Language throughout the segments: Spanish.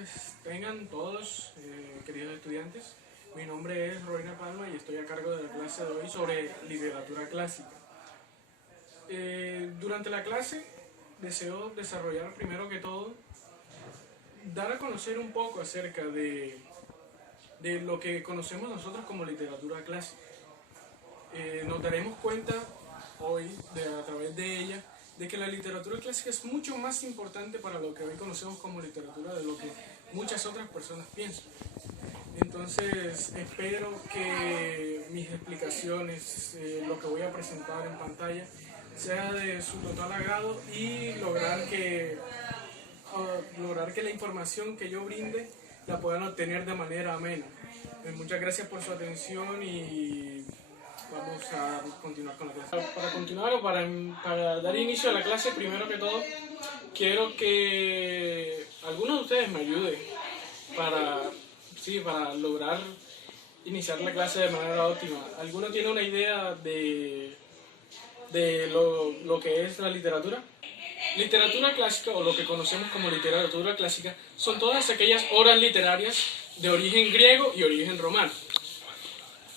tardes tengan todos, queridos estudiantes. Mi nombre es Roina Palma y estoy a cargo de la clase de hoy sobre literatura clásica. Durante la clase deseo desarrollar primero que todo, dar a conocer un poco acerca de lo que conocemos nosotros como literatura clásica. Nos daremos cuenta hoy, a través de ella, de que la literatura clásica es mucho más importante para lo que hoy conocemos como literatura de lo que muchas otras personas piensan. Entonces espero que mis explicaciones, lo que voy a presentar en pantalla, sea de su total agrado y lograr que la información que yo brinde la puedan obtener de manera amena. Muchas gracias por su atención y vamos a continuar con la clase. Para continuar o para dar inicio a la clase, primero que todo, quiero que alguno de ustedes me ayude para lograr iniciar la clase de manera óptima. ¿Alguno tiene una idea de lo que es la literatura? Literatura clásica, o lo que conocemos como literatura clásica, son todas aquellas obras literarias de origen griego y origen romano.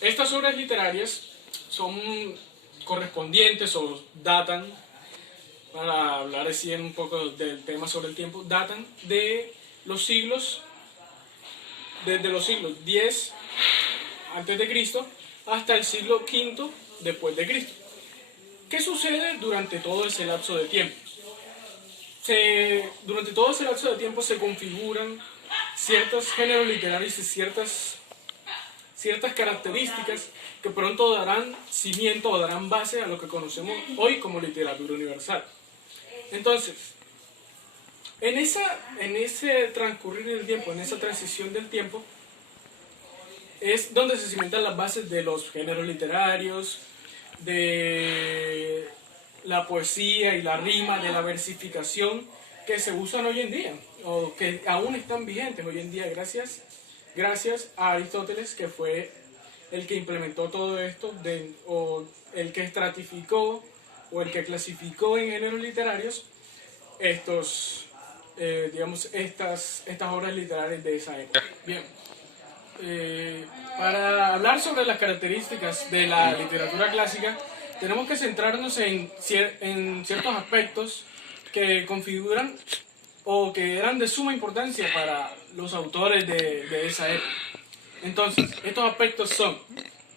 Estas obras literarias son correspondientes o datan, para hablar así un poco del tema sobre el tiempo, datan de los siglos, desde los siglos X antes de Cristo hasta el siglo V después de Cristo. ¿Qué sucede durante todo ese lapso de tiempo? Durante todo ese lapso de tiempo se configuran ciertos géneros literarios y ciertas características que pronto darán cimiento o darán base a lo que conocemos hoy como literatura universal. Entonces, en ese transcurrir del tiempo, en esa transición del tiempo, es donde se cimentan las bases de los géneros literarios, de la poesía y la rima, de la versificación que se usan hoy en día, o que aún están vigentes hoy en día gracias a Aristóteles, que fue el que implementó todo esto, o el que estratificó, o el que clasificó en géneros literarios estas obras literarias de esa época. Bien, para hablar sobre las características de la literatura clásica, tenemos que centrarnos en ciertos aspectos que configuran o que eran de suma importancia para los autores de esa época. Entonces, estos aspectos son,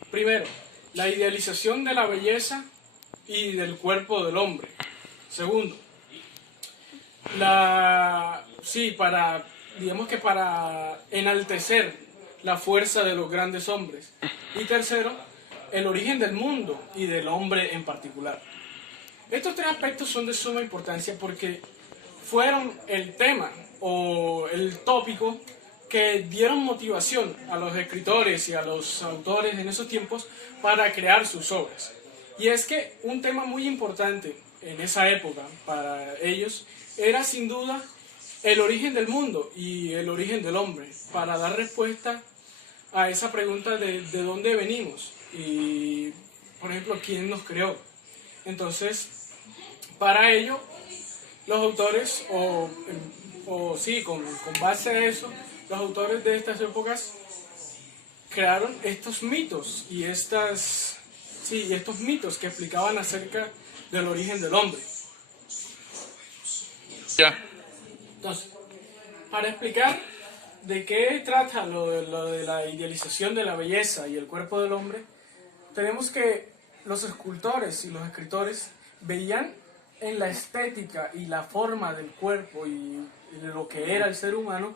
primero, la idealización de la belleza y del cuerpo del hombre. Segundo, para enaltecer la fuerza de los grandes hombres. Y tercero, el origen del mundo y del hombre en particular. Estos tres aspectos son de suma importancia porque fueron el tema o el tópico que dieron motivación a los escritores y a los autores en esos tiempos para crear sus obras. Y es que un tema muy importante en esa época para ellos era sin duda el origen del mundo y el origen del hombre, para dar respuesta a esa pregunta de dónde venimos y, por ejemplo, quién nos creó. Entonces, para ello, los autores, con base a eso, los autores de estas épocas crearon estos mitos y estos mitos que explicaban acerca del origen del hombre. Ya. Entonces, para explicar de qué trata lo de la idealización de la belleza y el cuerpo del hombre, tenemos que los escultores y los escritores veían en la estética y la forma del cuerpo y de lo que era el ser humano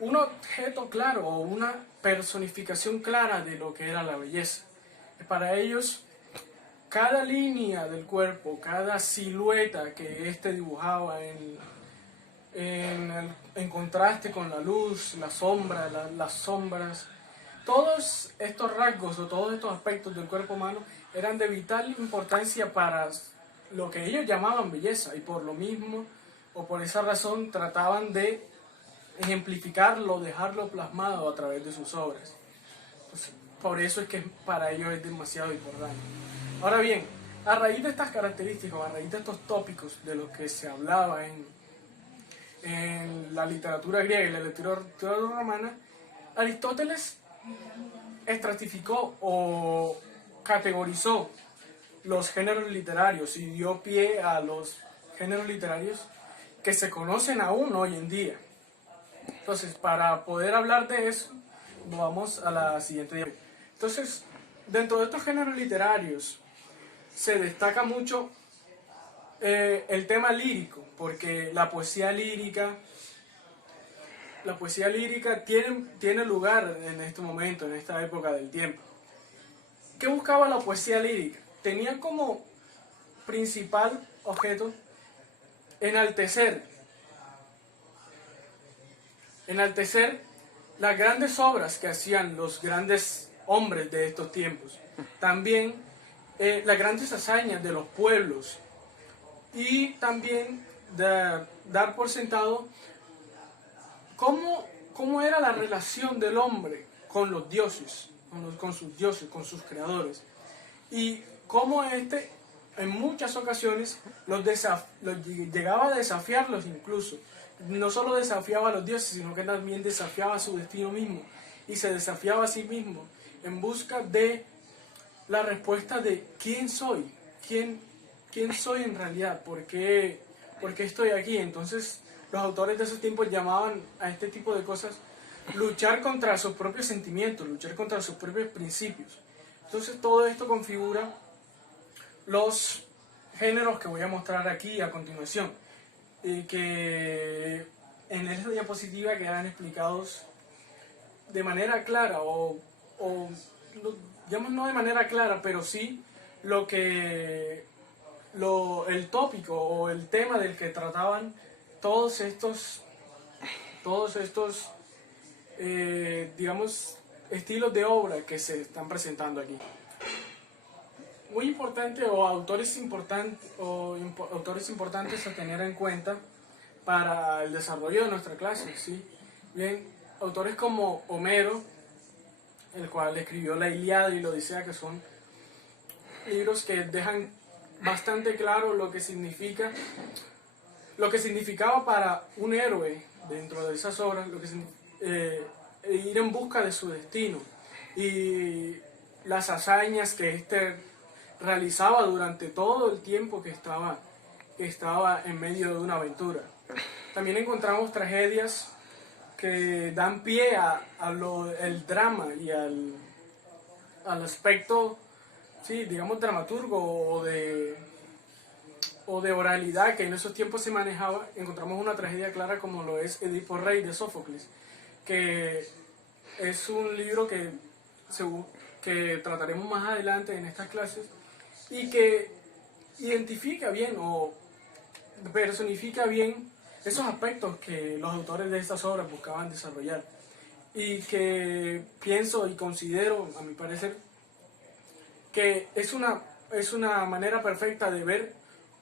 un objeto claro o una personificación clara de lo que era la belleza. Para ellos, cada línea del cuerpo, cada silueta que éste dibujaba en contraste con la luz, la sombra, las sombras, todos estos rasgos o todos estos aspectos del cuerpo humano eran de vital importancia para lo que ellos llamaban belleza, y por lo mismo o por esa razón trataban de ejemplificarlo, dejarlo plasmado a través de sus obras. Pues, por eso es que para ellos es demasiado importante. Ahora bien, a raíz de estas características, a raíz de estos tópicos de los que se hablaba en en la literatura griega y la literatura romana, Aristóteles estratificó o categorizó los géneros literarios y dio pie a los géneros literarios que se conocen aún hoy en día. Entonces, para poder hablar de eso, vamos a la siguiente diapositiva. Entonces, dentro de estos géneros literarios se destaca mucho el tema lírico, porque la poesía lírica tiene lugar en este momento, en esta época del tiempo. ¿Qué buscaba la poesía lírica? Tenía como principal objeto enaltecer las grandes obras que hacían los grandes hombres de estos tiempos. También las grandes hazañas de los pueblos. Y también dar por sentado cómo era la relación del hombre con los dioses, con sus dioses, con sus creadores. Y cómo en muchas ocasiones los llegaba a desafiarlos incluso. No solo desafiaba a los dioses, sino que también desafiaba a su destino mismo. Y se desafiaba a sí mismo en busca de la respuesta de ¿quién soy? ¿Quién soy en realidad? ¿Por qué estoy aquí? Entonces los autores de esos tiempos llamaban a este tipo de cosas luchar contra sus propios sentimientos, luchar contra sus propios principios. Entonces todo esto configura los géneros que voy a mostrar aquí a continuación, que en esta diapositiva quedan explicados de manera clara, digamos no de manera clara, pero sí el tópico o el tema del que trataban todos estos digamos, estilos de obra que se están presentando aquí. Muy importante autores importantes a tener en cuenta para el desarrollo de nuestra clase, ¿sí? Bien, autores como Homero, el cual escribió la Ilíada y la Odisea, que son libros que dejan bastante claro lo que significaba para un héroe dentro de esas obras, ir en busca de su destino y las hazañas que realizaba durante todo el tiempo que estaba en medio de una aventura. También encontramos tragedias que dan pie al drama y al aspecto, sí, digamos, dramaturgo o de oralidad que en esos tiempos se manejaba. Encontramos una tragedia clara como lo es Edipo Rey de Sófocles, que es un libro que trataremos más adelante en estas clases y que identifica bien o personifica bien esos aspectos que los autores de estas obras buscaban desarrollar, y que pienso y considero, a mi parecer, que es una manera perfecta de ver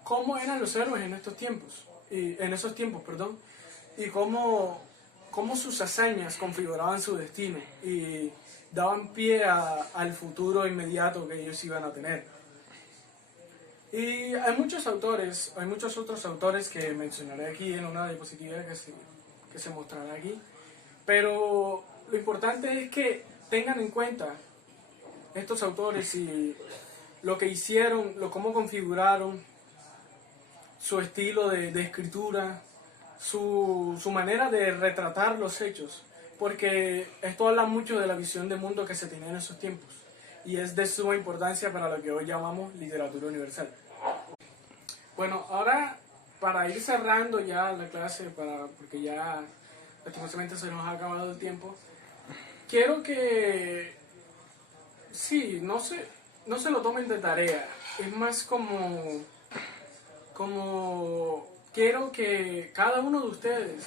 cómo eran los héroes en esos tiempos, y cómo sus hazañas configuraban su destino y daban pie al futuro inmediato que ellos iban a tener. Y hay muchos otros autores que mencionaré aquí en una diapositiva que se mostrará aquí, pero lo importante es que tengan en cuenta estos autores y lo que hicieron, cómo configuraron su estilo de escritura, su manera de retratar los hechos, porque esto habla mucho de la visión de mundo que se tenía en esos tiempos y es de suma importancia para lo que hoy llamamos literatura universal. Bueno, ahora para ir cerrando ya la clase, porque ya lastimosamente se nos ha acabado el tiempo, quiero que, sí, no se lo tomen de tarea, es más como quiero que cada uno de ustedes,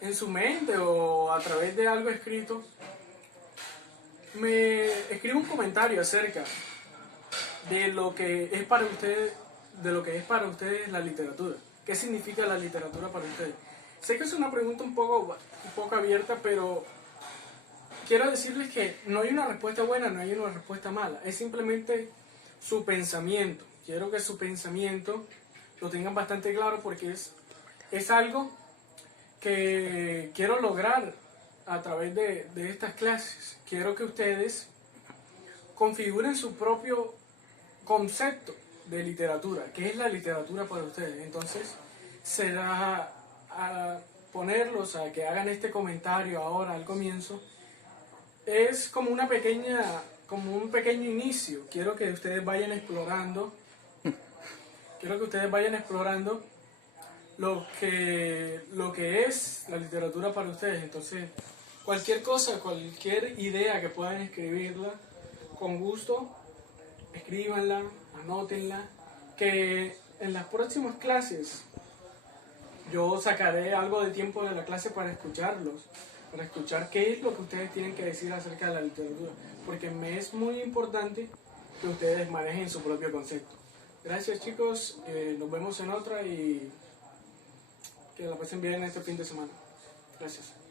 en su mente o a través de algo escrito, me escriba un comentario acerca de lo que es para ustedes, la literatura. ¿Qué significa la literatura para ustedes? Sé que es una pregunta un poco abierta, pero quiero decirles que no hay una respuesta buena, no hay una respuesta mala. Es simplemente su pensamiento. Quiero que su pensamiento lo tengan bastante claro porque es es algo que quiero lograr a través de estas clases. Quiero que ustedes configuren su propio concepto de literatura. ¿Qué es la literatura para ustedes? Entonces, será a ponerlos a que hagan este comentario ahora al comienzo. Es como una pequeña, como un pequeño inicio. Quiero que ustedes vayan explorando. Quiero que ustedes vayan explorando lo que es la literatura para ustedes. Entonces, cualquier cosa, cualquier idea que puedan escribirla, con gusto, escríbanla, anótenla, que en las próximas clases yo sacaré algo de tiempo de la clase para escucharlos, para escuchar qué es lo que ustedes tienen que decir acerca de la literatura, porque me es muy importante que ustedes manejen su propio concepto. Gracias, chicos, nos vemos en otra y que la pasen bien este fin de semana. Gracias.